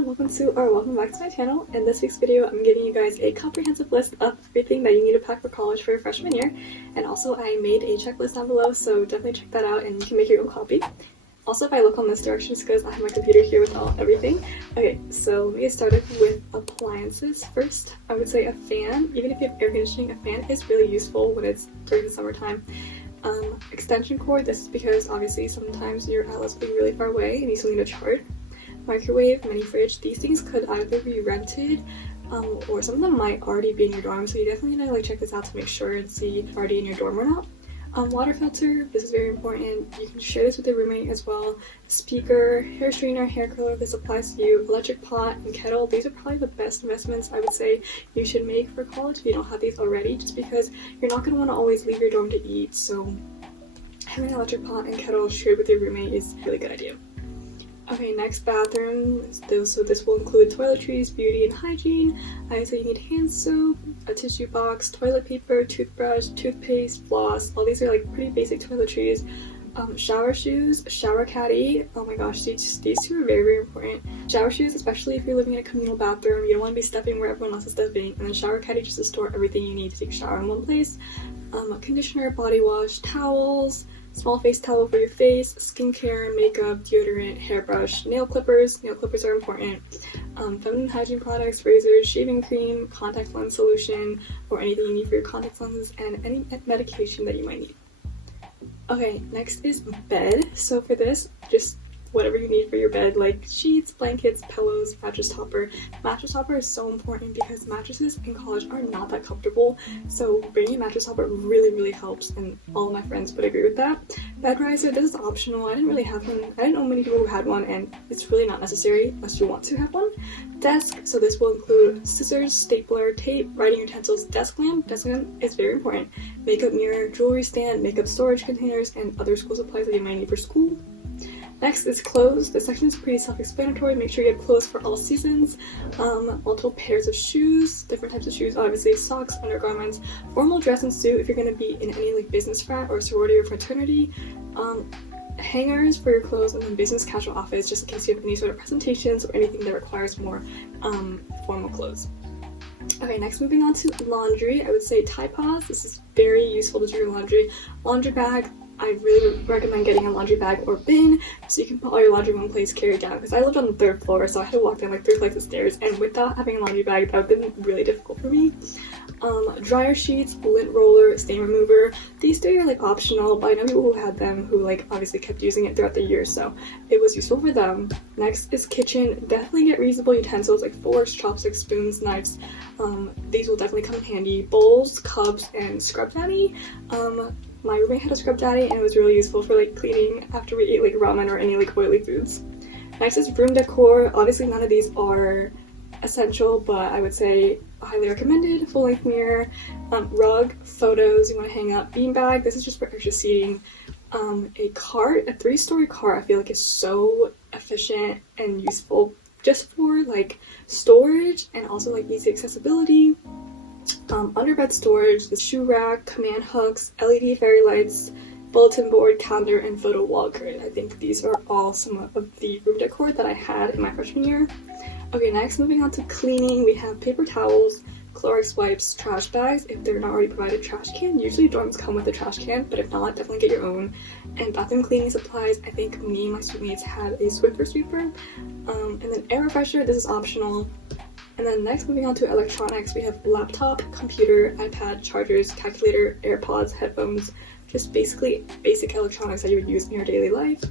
everyone, welcome back to my channel. In this week's video, I'm giving you guys a comprehensive list of everything that you need to pack for college for your freshman year. And also I made a checklist down below, so definitely check that out and you can make your own copy. Also, if I look on this direction, it's because I have my computer here with everything. Okay, so let me get started with appliances. First, I would say a fan. Even if you have air conditioning, a fan is really useful when it's during the summertime. Extension cord, this is because obviously sometimes your outlets will be really far away and you still need a chart. Microwave, mini fridge, these things could either be rented or some of them might already be in your dorm, so you definitely need to check this out to make sure and see if it's already in your dorm or not. Water filter, this is very important. You can share this with your roommate as well. Speaker, hair straightener, hair curler, this applies to you. Electric pot and kettle, these are probably the best investments I would say you should make for college if you don't have these already, just because you're not going to want to always leave your dorm to eat, so having an electric pot and kettle shared with your roommate is a really good idea. Okay, next, bathroom. So this will include toiletries, beauty, and hygiene. So you need hand soap, a tissue box, toilet paper, toothbrush, toothpaste, floss. All these are pretty basic toiletries. Shower shoes, shower caddy. Oh my gosh, these two are very, very important. Shower shoes, especially if you're living in a communal bathroom, you don't want to be stepping where everyone else is stepping. And then shower caddy just to store everything you need to take a shower in one place. Conditioner, body wash, towels, small face towel for your face, skincare, makeup, deodorant, hairbrush, nail clippers. Nail clippers are important. Feminine hygiene products, razors, shaving cream, contact lens solution, or anything you need for your contact lenses, and any medication that you might need. Okay, next is bed. So for this, just whatever you need for your bed, like sheets, blankets, pillows, mattress topper. Mattress topper is so important because mattresses in college are not that comfortable, so bringing a mattress topper really, really helps, and all of my friends would agree with that. Bed riser, this is optional. I didn't really have one. I didn't know many people who had one, and it's really not necessary unless you want to have one. Desk, so this will include scissors, stapler, tape, writing utensils, desk lamp. Desk lamp is very important. Makeup mirror, jewelry stand, makeup storage containers, and other school supplies that you might need for school. Next is clothes. This section is pretty self-explanatory. Make sure you have clothes for all seasons. Multiple pairs of shoes, different types of shoes, obviously, socks, undergarments, formal dress and suit if you're going to be in any business frat or sorority or fraternity. Hangers for your clothes, and then business casual outfits just in case you have any sort of presentations or anything that requires more formal clothes. Okay, next moving on to laundry. I would say Tide Pods. This is very useful to do your laundry. Laundry bag. I really recommend getting a laundry bag or bin so you can put all your laundry in one place, carry it down, because I lived on the 3rd floor, so I had to walk down 3 flights of stairs, and without having a laundry bag, that would have been really difficult for me. Dryer sheets, lint roller, stain remover. These 3 are optional, but I know people who had them who obviously kept using it throughout the year, so it was useful for them. Next is kitchen. Definitely get reusable utensils like forks, chopsticks, spoons, knives. These will definitely come in handy. Bowls, cups, and scrub daddy. My roommate had a scrub daddy and it was really useful for cleaning after we ate ramen or any oily foods. Next is room decor. Obviously none of these are essential, but I would say highly recommended. Full-length mirror, rug, photos you want to hang up, beanbag. This is just for extra seating. A cart, a 3-story cart I feel is so efficient and useful just for storage and also easy accessibility. Underbed storage, the shoe rack, command hooks, LED fairy lights, bulletin board, calendar, and photo wall grid. I think these are all some of the room decor that I had in my freshman year. Okay, next moving on to cleaning, we have paper towels, Clorox wipes, trash bags if they're not already provided, trash can. Usually dorms come with a trash can, but if not, definitely get your own. And bathroom cleaning supplies, I think me and my studentmates had a Swiffer sweeper. And then air refresher, this is optional. And then next, moving on to electronics, we have laptop, computer, iPad, chargers, calculator, AirPods, headphones, just basically basic electronics that you would use in your daily life.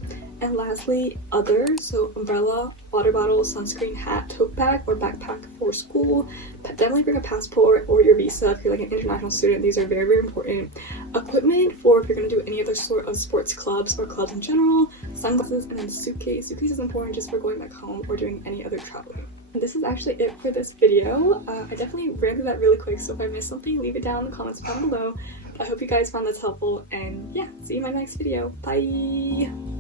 And lastly, other, so umbrella, water bottle, sunscreen, hat, tote bag, or backpack for school. Definitely bring a passport or your visa if you're an international student. These are very, very important. Equipment for if you're going to do any other sort of sports clubs or clubs in general. Sunglasses, and then suitcase. Suitcase is important just for going back home or doing any other traveling. And this is actually it for this video. I definitely ran through that really quick, so if I missed something, leave it down in the comments down below. I hope you guys found this helpful, and yeah, see you in my next video. Bye!